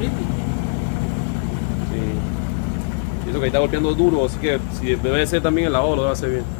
Sí. Y eso que ahí está golpeando duro, así que si debe ser también el lavado, lo debe hacer bien.